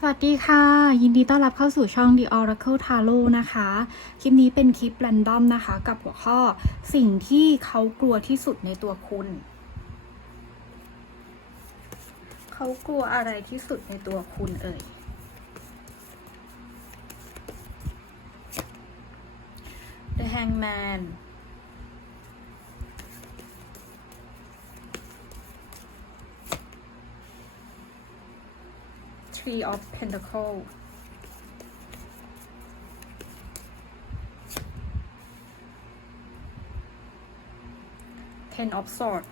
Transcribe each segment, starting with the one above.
สวัสดีค่ะ ยินดีต้อนรับเข้าสู่ช่อง The Oracle Tarot นะคะ คลิปนี้เป็นคลิป r รนดอมนะคะ กับหัวข้อสิ่งที่เขากลัวที่สุดในตัวคุณ เขากลัวอะไรที่สุดในตัวคุณเอ่ย The Hangman Three of Pentacle Ten of Sword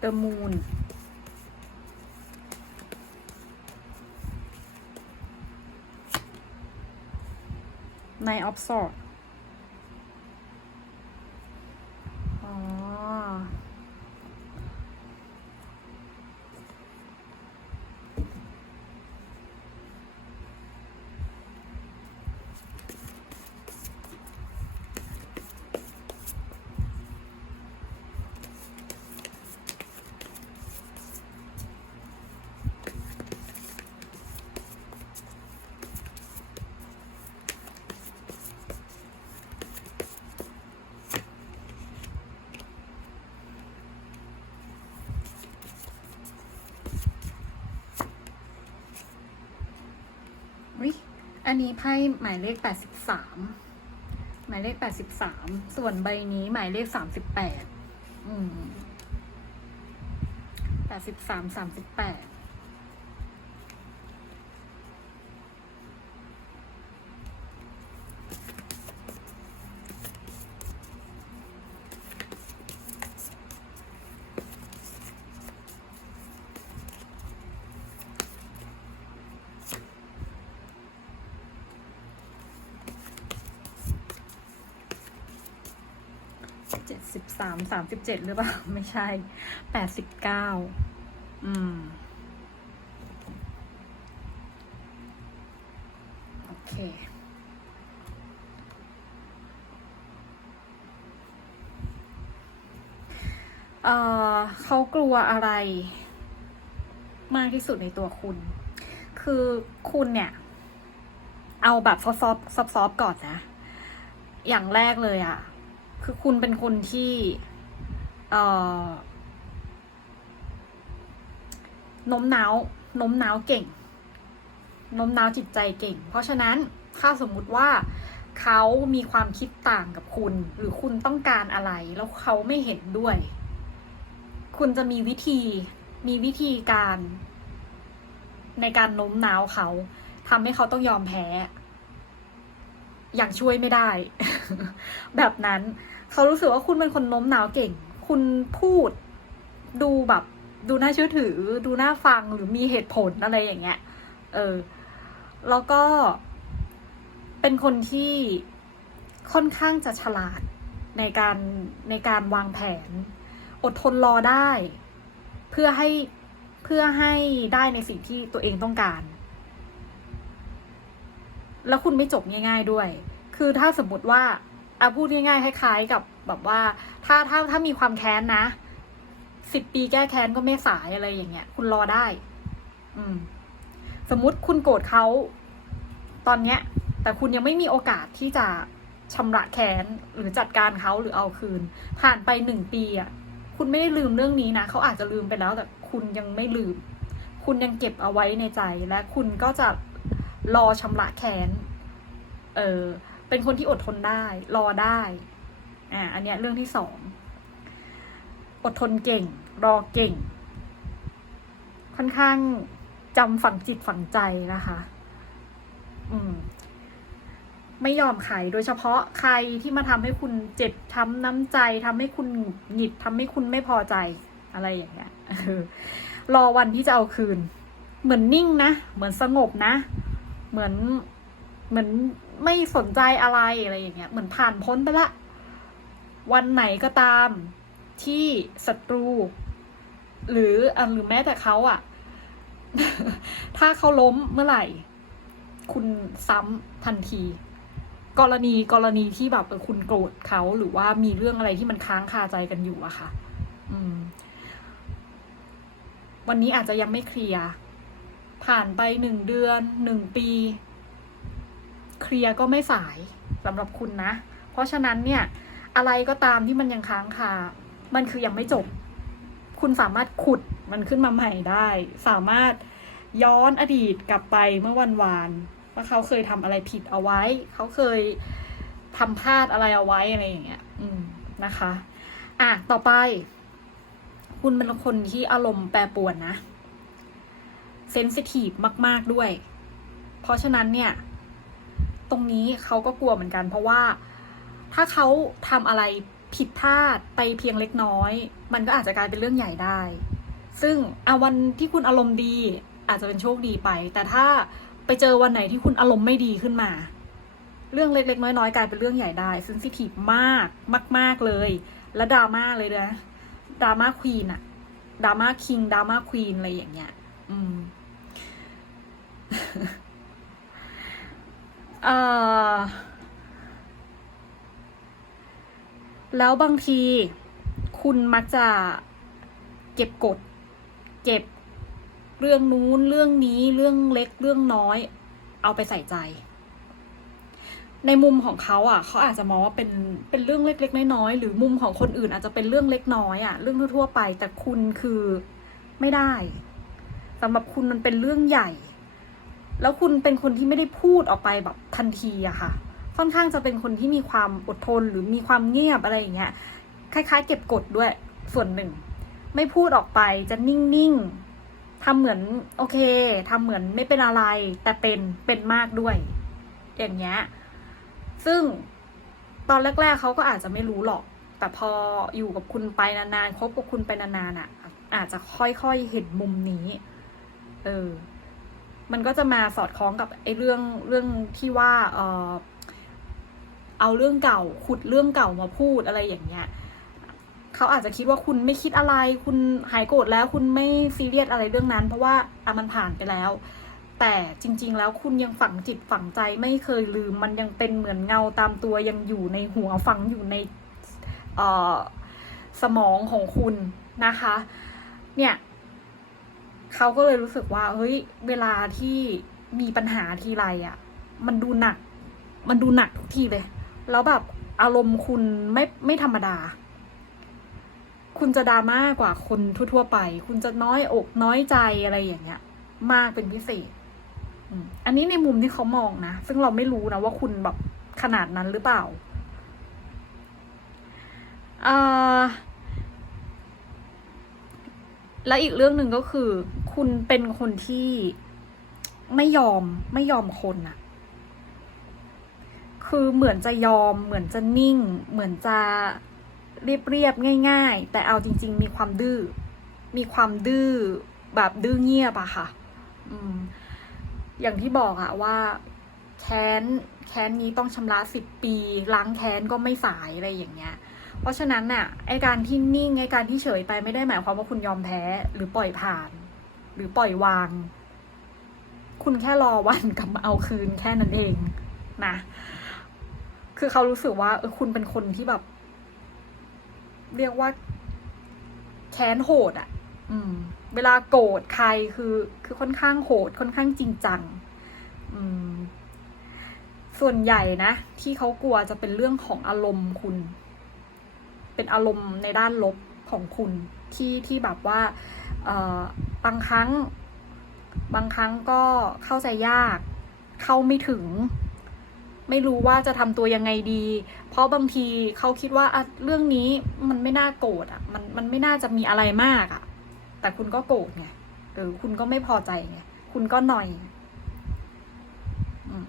The Moon Nine of Sword อุ๊ยอันนี้ไพ่หมายเลขแปดสิบสามหมายเลขแปดสิบสามส่วนใบนี้หมายเลขสามสิบแปดอืมแปดสิบสามสามสิบแปด สิบสามสามสิบเจ็ดหรือเปล่า ไม่ใช่แปดสิบเก้าอืม โอเค เอ่อเขากลัวอะไร มากที่สุดในตัวคุณ คือคุณเนี่ย เอาแบบซอฟซอฟซอฟก่อนนะ อย่างแรกเลยอะ คือคุณเป็นคนที่เออโน้มน้าวโน้มน้าวเก่งโน้มน้าวจิตใจเก่ง เพราะฉะนั้นถ้าสมมุติว่าเขามีความคิดต่างกับคุณ หรือคุณต้องการอะไร แล้วเขาไม่เห็นด้วย คุณจะมีวิธีมีวิธีการ ในการโน้มน้าวเขาทำให้เขาต้องยอมแพ้ อย่างช่วยไม่ได้ แบบนั้น เขารู้สึกว่าคุณเป็นคนโน้มน้าวเก่ง คุณพูดดูแบบ ดูน่าเชื่อถือ ดูน่าฟังหรือมีเหตุผลอะไรอย่างเงี้ย เออ แล้วก็เป็นคนที่ค่อนข้างจะฉลาดในการในการวางแผน อดทนรอได้ เพื่อให้เพื่อให้ได้ในสิ่งที่ตัวเองต้องการ แล้วคุณไม่จบง่าย ๆด้วย คือถ้าสมมติว่าอาพูดง่ายๆคล้ายๆกับแบบว่า ถ้าถ้าถ้ามีความแค้นนะสิบปีแก้แค้นก็ไม่สายอะไรอย่างเงี้ย คุณรอได้ อืม สมมติคุณโกรธเขาตอนเนี้ย แต่คุณยังไม่มีโอกาสที่จะชำระแค้นหรือจัดการเขาหรือเอาคืน ผ่านไปหนึ่งปีอะคุณไม่ได้ลืมเรื่องนี้นะเขาอาจจะลืมไปแล้ว แต่คุณยังไม่ลืม คุณยังเก็บเอาไว้ในใจและคุณก็จะรอชำระแค้น เออ เป็นคนที่อดทนได้ รอได้ อ่า อันเนี้ยเรื่องที่สอง อดทนเก่ง รอเก่ง ค่อนข้างจำฝังจิตฝังใจนะคะ อืม ไม่ยอมใคร โดยเฉพาะใครที่มาทำให้คุณเจ็บช้ำน้ำใจทำให้คุณหงิดทำให้คุณไม่พอใจ อะไรอย่างเงี้ยรอวันที่จะเอาคืน เหมือนนิ่งนะ เหมือนสงบนะ เหมือน เหมือนไม่สนใจอะไรอะไรอย่างเงี้ยเหมือนผ่านพ้นไปละ วันไหนก็ตามที่ศัตรู หรืออ่หรือแม้แต่เขาอะถ้าเขาล้มเมื่อไหร่ คุณซ้ำทันที กรณีกรณีที่แบบคุณโกรธเขาหรือว่ามีเรื่องอะไรที่มันค้างคาใจกันอยู่อะค่ะ อืม วันนี้อาจจะยังไม่เคลียร์ผ่านไปหนึ่งเดือนหนึ่งปี เคลียร์ก็ไม่สายสำหรับคุณนะ เพราะฉะนั้นเนี่ยอะไรก็ตามที่มันยังค้างคา มันคือยังไม่จบ คุณสามารถขุดมันขึ้นมาใหม่ได้ สามารถย้อนอดีตกลับไปเมื่อวันวานว่าเขาเคยทำอะไรผิดเอาไว้ เขาเคยทำพลาดอะไรเอาไว้อะไรอย่างเงี้ย อืมนะคะ อะ ต่อไป คุณเป็นคนที่อารมณ์แปรปรวนนะ เซนซิทีฟมาก ๆด้วย เพราะฉะนั้นเนี่ย ตรงนี้เขาก็กลัวเหมือนกัน เพราะว่าถ้าเขาทำอะไรผิดพลาดไปเพียงเล็กน้อย มันก็อาจจะกลายเป็นเรื่องใหญ่ได้ ซึ่งอาวันที่คุณอารมณ์ดีอาจจะเป็นโชคดีไป แต่ถ้าไปเจอวันไหนที่คุณอารมณ์ไม่ดีขึ้นมา เรื่องเล็กๆ น้อยๆ กลายเป็นเรื่องใหญ่ได้เซนซิทีฟมากมาก ๆเลย และดราม่าเลยนะดราม่าควีนอะดราม่าคิงดราม่าควีนอะไรอย่างเงี้ย อืม เอ่อแล้วบางทีคุณมักจะเก็บกด เก็บเรื่องนู้นเรื่องนี้เรื่องเล็กเรื่องน้อย เอาไปใส่ใจ ในมุมของเขาอะเขาอาจจะมองว่าเป็นเป็นเรื่องเล็ก ๆ น้อยๆหรือมุมของคนอื่นอาจจะเป็นเรื่องเล็กน้อยอะเรื่องทั่วๆไป แต่คุณคือไม่ได้สำหรับคุณมันเป็นเรื่องใหญ่ แล้วคุณเป็นคนที่ไม่ได้พูดออกไปแบบทันทีอะค่ะ ค่อนข้างจะเป็นคนที่มีความอดทนหรือมีความเงียบอะไรอย่างเงี้ย คล้ายๆ เก็บกดด้วยส่วนหนึ่ง ไม่พูดออกไปจะนิ่งๆทำเหมือนโอเคทำเหมือนไม่เป็นอะไร แต่เป็นเป็นมากด้วย อย่างเงี้ย ซึ่งตอนแรกๆเขาก็อาจจะไม่รู้หรอก แต่พออยู่กับคุณไปนานๆคบกับคุณไปนานๆอะ อาจจะค่อยๆเห็นมุมนี้ เออ มันก็จะมาสอดคล้องกับไอ้เรื่องเรื่องที่ว่าเออเอาเรื่องเก่าขุดเรื่องเก่ามาพูดอะไรอย่างเงี้ยเขาอาจจะคิดว่าคุณไม่คิดอะไร คุณหายโกรธแล้วคุณไม่ซีเรียสอะไรเรื่องนั้น เพราะว่าอะมันผ่านไปแล้ว แต่จริง ๆ แล้วคุณยังฝังจิตฝังใจไม่เคยลืม มันยังเป็นเหมือนเงาตามตัวยังอยู่ในหัวฝังอยู่ในสมองของคุณนะคะ เนี่ย เขาก็เลยรู้สึกว่า เฮ้ย เวลาที่มีปัญหาทีไรอะ่ะ มันดูหนัก มันดูหนักทุกทีเลย แล้วแบบอารมณ์คุณไม่ไม่ธรรมดา คุณจะดราม่ากว่าคนทั่วๆไป คุณจะน้อยอกน้อยใจอะไรอย่างเงี้ย มากเป็นพิเศษอันนี้ในมุมที่เขามองนะ ซึ่งเราไม่รู้นะว่าคุณแบบขนาดนั้นหรือเปล่าอ่อและอีกเรื่องหนึ่งก็คือ คุณเป็นคนที่ไม่ยอมไม่ยอมคนอะคือเหมือนจะยอม เหมือนจะนิ่ง เหมือนจะเรียบเรียบๆง่าย ๆ แต่เอาจริง ๆ มีความดื้อ มีความดื้อแบบดื้อเงียบอะค่ะ อืม อย่างที่บอกอะว่า แค้น แค้นนี้ต้องชำระสิบปี ล้างแค้นก็ไม่สายอะไรอย่างเงี้ย เพราะฉะนั้นน่ะ ไอการที่นิ่ง ไอการที่เฉยไปไม่ได้หมายความว่าคุณยอมแพ้หรือปล่อยผ่าน หรือปล่อยวาง คุณแค่รอวันกลับมาเอาคืนแค่นั้นเองนะ คือเขารู้สึกว่าเออคุณเป็นคนที่แบบ เรียกว่า แค้นโหดอะ่ะ อืม เวลาโกรธใครคือ คือค่อนข้างโหด ค่อนข้างจริงจัง อืม ส่วนใหญ่นะ ที่เขากลัวจะเป็นเรื่องของอารมณ์คุณ เป็นอารมณ์ในด้านลบ ของคุณที่ที่แบบว่าบางครั้ง บางครั้งก็เข้าใจยาก เข้าไม่ถึง ไม่รู้ว่าจะทำตัวยังไงดี เพราะบางทีเขาคิดว่าเรื่องนี้มันไม่น่าโกรธอะ มันมันไม่น่าจะมีอะไรมากอะ แต่คุณก็โกรธไงหรือคุณก็ไม่พอใจไงคุณก็หน่อยอืม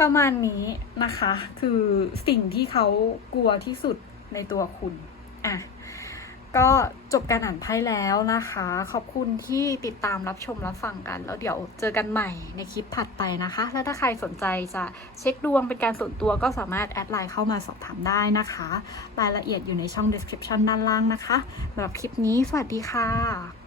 ประมาณนี้นะคะ คือสิ่งที่เขากลัวที่สุดในตัวคุณอะก็จบการอ่านไพ่แล้วนะคะ ขอบคุณที่ติดตามรับชมรับฟังกัน แล้วเดี๋ยวเจอกันใหม่ในคลิปถัดไปนะคะ และถ้าใครสนใจจะเช็คดวงเป็นการส่วนตัวก็สามารถแอดไลน์เข้ามาสอบถามได้นะคะ รายละเอียดอยู่ในช่อง description ด้านล่างนะคะสำหรับคลิปนี้สวัสดีค่ะ